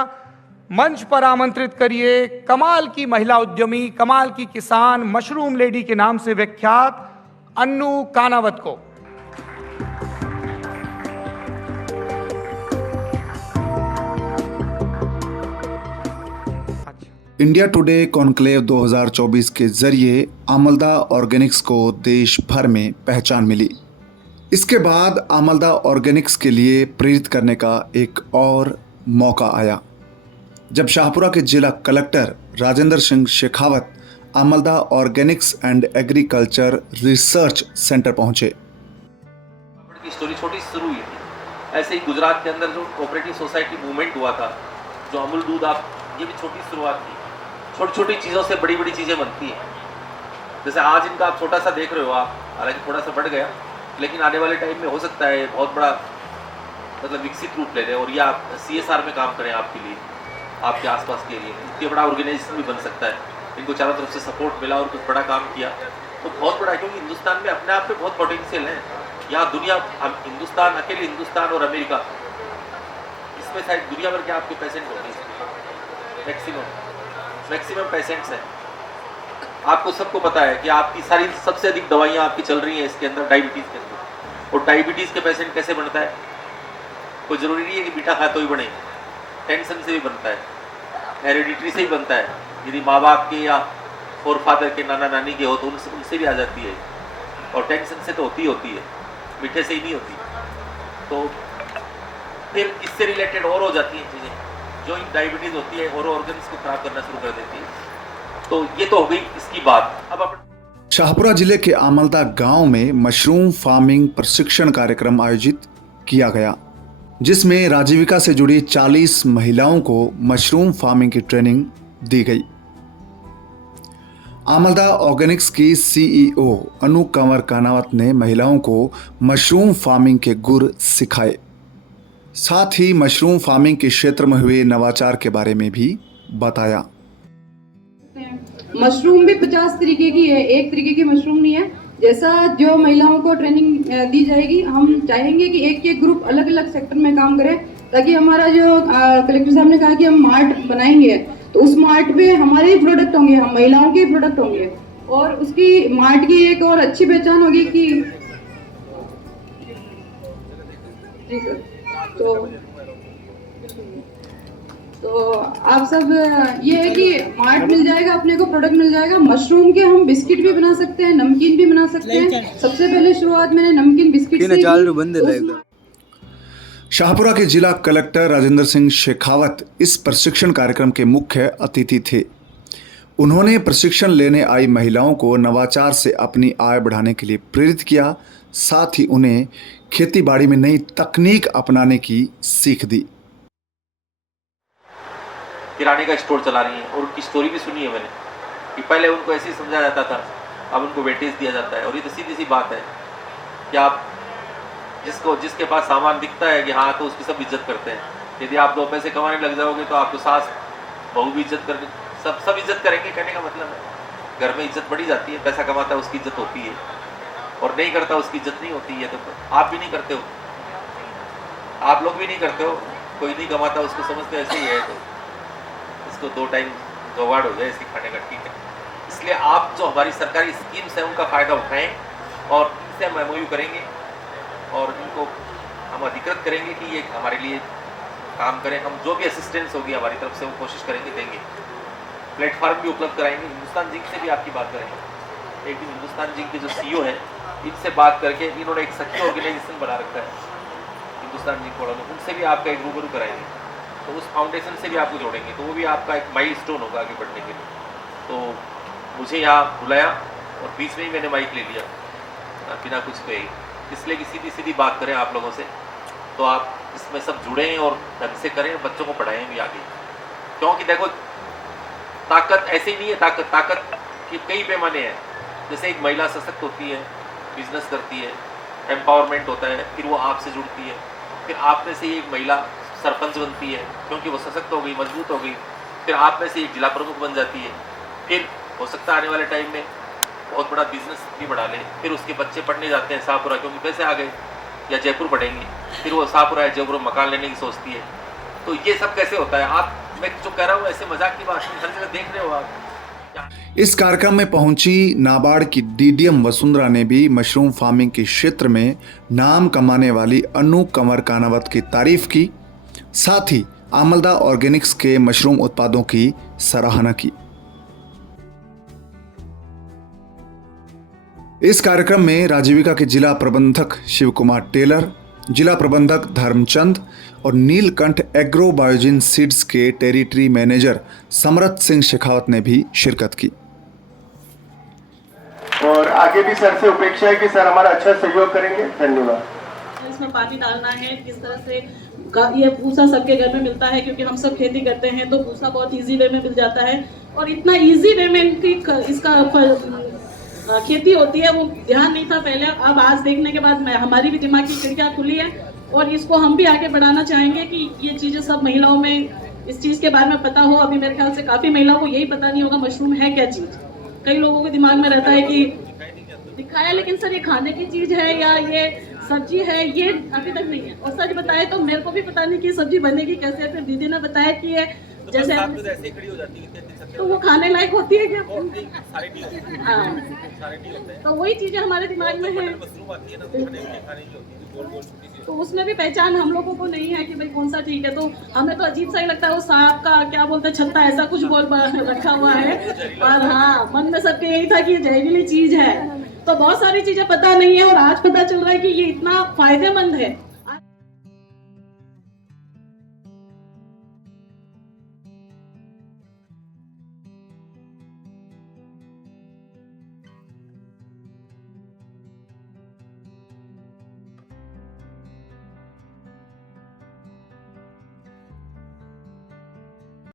मंच पर आमंत्रित करिए कमाल की महिला उद्यमी, कमाल की किसान, मशरूम लेडी के नाम से विख्यात अन्नू कानावत को। इंडिया टुडे कॉन्क्लेव 2024 के जरिए आमलदा ऑर्गेनिक्स को देश भर में पहचान मिली। इसके बाद आमलदा ऑर्गेनिक्स के लिए प्रेरित करने का एक और मौका आया जब शाहपुरा के जिला collector Rajendra Singh Shekhawat Amalda organics and agriculture research centre पहुंचे। की स्टोरी छोटी सी शुरू हुई थी। ऐसे ही गुजरात के अंदर जो कोऑपरेटिव सोसाइटी मूवमेंट हुआ था, जो अमूल दूध आप, ये भी छोटी शुरुआत थी। छोटी छोटी चीज़ों से बड़ी बड़ी चीज़ें बनती हैं। जैसे आज इनका आप छोटा सा देख रहे हो आप, हालांकि थोड़ा सा बढ़ गया, लेकिन आने वाले टाइम में हो सकता है बहुत बड़ा मतलब विकसित रूप ले लें और ये आप CSR में काम करें आपके लिए, आपके आसपास के एरिया में। इतनी बड़ा ऑर्गेनाइजेशन भी बन सकता है। इनको चारों तरफ से सपोर्ट मिला और कुछ बड़ा काम किया तो बहुत बड़ा है, क्योंकि हिंदुस्तान में अपने आप में बहुत पोटेंशियल है। यहाँ दुनिया, हम हिंदुस्तान, अकेले हिंदुस्तान और अमेरिका, इसमें शायद दुनिया भर के आपके पेशेंट होंगे, मैक्सिमम पेशेंट्स हैं। आपको सबको पता है कि आपकी सारी सबसे अधिक दवाइयाँ आपकी चल रही हैं इसके अंदर, डायबिटीज़ के अंदर। और डायबिटीज़ के पेशेंट कैसे बनता है? कोई ज़रूरी नहीं है कि मीठा खाए तो ही बने, टेंशन से भी बनता है, हेरिडिटरी से ही बनता है। यदि माँ बाप के या फोर फादर के, नाना नानी के हो तो उनसे भी आ जाती है, और टेंशन से तो होती है, मीठे से ही नहीं होती। तो फिर इससे रिलेटेड और हो जाती हैं चीज़ें, जो डायबिटीज़ होती है और ऑर्गन्स को खराब करना शुरू कर देती है। तो ये तो हो गई इसकी बात। अब अपन शाहपुरा जिले के आमलदा गांव में मशरूम फार्मिंग प्रशिक्षण कार्यक्रम आयोजित किया गया, जिसमें राजीविका से जुड़ी 40 महिलाओं को मशरूम फार्मिंग की ट्रेनिंग दी गई। आमलदा ऑर्गेनिक्स की CEO अनु कंवर कानावत ने महिलाओं को मशरूम फार्मिंग के गुर सिखाए, साथ ही मशरूम फार्मिंग के क्षेत्र में हुए नवाचार के बारे में भी बताया। मशरूम भी 50 तरीके की है, एक तरीके की मशरूम नहीं है। जैसा जो महिलाओं को ट्रेनिंग दी जाएगी, हम चाहेंगे कि एक एक ग्रुप अलग अलग सेक्टर में काम करे, ताकि हमारा जो कलेक्टर साहब ने कहा कि हम मार्ट बनाएंगे तो उस मार्ट में हमारे ही प्रोडक्ट होंगे, हम महिलाओं के प्रोडक्ट होंगे, और उसकी मार्ट की एक और अच्छी पहचान होगी कि जी सर। तो आप सब ये है कि मार्ट मिल जाएगा, अपने को प्रोडक्ट मिल जाएगा। मशरूम के हम बिस्किट भी बना सकते हैं, नमकीन भी बना सकते हैं। सबसे पहले शुरुआत मैंने नमकीन बिस्किट से की। शाहपुरा के जिला कलेक्टर राजेंद्र सिंह शेखावत इस प्रशिक्षण कार्यक्रम के मुख्य अतिथि थे। उन्होंने प्रशिक्षण लेने आई महिलाओं को नवाचार से अपनी आय बढ़ाने के लिए प्रेरित किया, साथ ही उन्हें खेती-बाड़ी में नई तकनीक अपनाने की सीख दी। किराने का स्टोर चला रही हैं और उनकी स्टोरी भी सुनी है मैंने कि पहले उनको ऐसे ही समझा जाता था, अब उनको वेटेज दिया जाता है। और ये तो सीधी सी बात है कि आप जिसके पास सामान दिखता है कि हाँ, तो उसकी सब इज्जत करते हैं। यदि आप 2 पैसे कमाने लग जाओगे तो आपको सास बहू भी इज्जत करके सब इज्जत करेंगे। कहने का मतलब है घर में इज्जत बढ़ी जाती है। पैसा कमाता है उसकी इज्जत होती है, और नहीं करता उसकी इज्जत नहीं होती है। तो आप भी नहीं करते हो, आप लोग भी नहीं करते हो। कोई नहीं कमाता उसको समझते ऐसे ही है, तो इसको 2 टाइम जुगाड़ हो जाए इसके खाने का, ठीक है। इसलिए आप जो हमारी सरकारी स्कीम्स हैं उनका फ़ायदा उठाएं, और इनसे हम MOU करेंगे और इनको हम अधिकृत करेंगे कि ये हमारे लिए काम करें। हम जो भी असिस्टेंस होगी हमारी तरफ से वो कोशिश करेंगे, देंगे। प्लेटफॉर्म भी उपलब्ध कराएंगे। हिंदुस्तान जिंक से भी आपकी बात करेंगे। एक दिन हिंदुस्तान जिंक के जो CEO हैं, इनसे बात करके, इन्होंने एक सखी ऑर्गेनाइजेशन बना रखा है हिंदुस्तान जिंक वालों ने, उनसे भी आपका एक रूबरू कराएंगे। तो उस फाउंडेशन से भी आपको जोड़ेंगे, तो वो भी आपका एक माइलस्टोन होगा आगे बढ़ने के लिए। तो मुझे यहाँ बुलाया और बीच में ही मैंने माइक ले लिया बिना कुछ कहे, इसलिए कि सीधी बात करें आप लोगों से। तो आप इसमें सब जुड़ें और ढंग से करें, बच्चों को पढ़ाएं भी आगे। क्योंकि देखो, ताकत ऐसे ही नहीं है, ताकत के कई पैमाने हैं। जैसे एक महिला सशक्त होती है, बिजनेस करती है, एम्पावरमेंट होता है, फिर वो आपसे जुड़ती है, फिर आप में से एक महिला सरपंच बनती है क्योंकि वो सशक्त हो गई, मजबूत हो गई, फिर आप में से एक जिला प्रमुख बन जाती है, फिर हो सकता है आने वाले टाइम में बहुत बड़ा बिजनेस भी बढ़ा ले। फिर उसके बच्चे पढ़ने जाते हैं शाहपुरा, क्योंकि पैसे आ गए, या जयपुर पढ़ेंगे, फिर वो शाहपुरा या जयपुर मकान लेने की सोचती है, तो ये सब कैसे होता है? आप, मैं जो कह रहा हूँ ऐसे मजाक की बात नहीं, हर जगह देख रहे हो आप। इस कार्यक्रम में पहुंची नाबार्ड की डीडीएम वसुंधरा ने भी मशरूम फार्मिंग के क्षेत्र में नाम कमाने वाली अनु कंवर कानावत की तारीफ की, साथ ही आमलदा ऑर्गेनिक्स के मशरूम उत्पादों की सराहना की। इस कार्यक्रम में राजीविका के जिला प्रबंधक शिव कुमार टेलर, जिला प्रबंधक धर्मचंद और नीलकंठ एग्रो बायोजिन सीड्स के टेरिटरी मैनेजर समरथ सिंह शेखावत ने भी शिरकत की। और आगे भी सर से अपेक्षा है कि सर हमारा अच्छा सहयोग करेंगे। धन्यवाद। इसमें पानी डालना है, किस तरह से ये भूसा सबके घर में मिलता है, क्योंकि हम सब खेती करते हैं तो भूसा बहुत इजी वे में मिल जाता है, और इतना इजी वे में इसका खेती होती है वो ध्यान नहीं था पहले। अब आज देखने के बाद हमारी भी दिमाग की खिड़कियाँ खुली है, और इसको हम भी आगे बढ़ाना चाहेंगे कि ये चीज़ें सब महिलाओं में इस चीज़ के बारे में पता हो। अभी मेरे ख्याल से काफ़ी महिलाओं को यही पता नहीं होगा मशरूम है क्या चीज़। कई लोगों के दिमाग में रहता है कि दिखाया, लेकिन सर ये खाने की चीज़ है या ये सब्जी है, ये अभी तक नहीं है। और सच बताए तो मेरे को भी पता नहीं कि सब्जी बनेगी कैसे। फिर दीदी ने बताया कि ये जैसे ऐसे खड़ी हो जाती है तो वो खाने लायक होती है क्या? हाँ, तो वही चीजें हमारे दिमाग में है, तो उसमें भी पहचान हम लोगों को नहीं है कि भाई कौन सा ठीक है। तो हमें तो अजीब सा ही लगता है वो सांप का क्या बोलते हैं, छत्ता, ऐसा कुछ बोल रखा हुआ है। और हाँ, मन में सबके यही था कि ये जहरीली चीज है। तो बहुत सारी चीजें पता नहीं है, और आज पता चल रहा है कि ये इतना फायदेमंद है।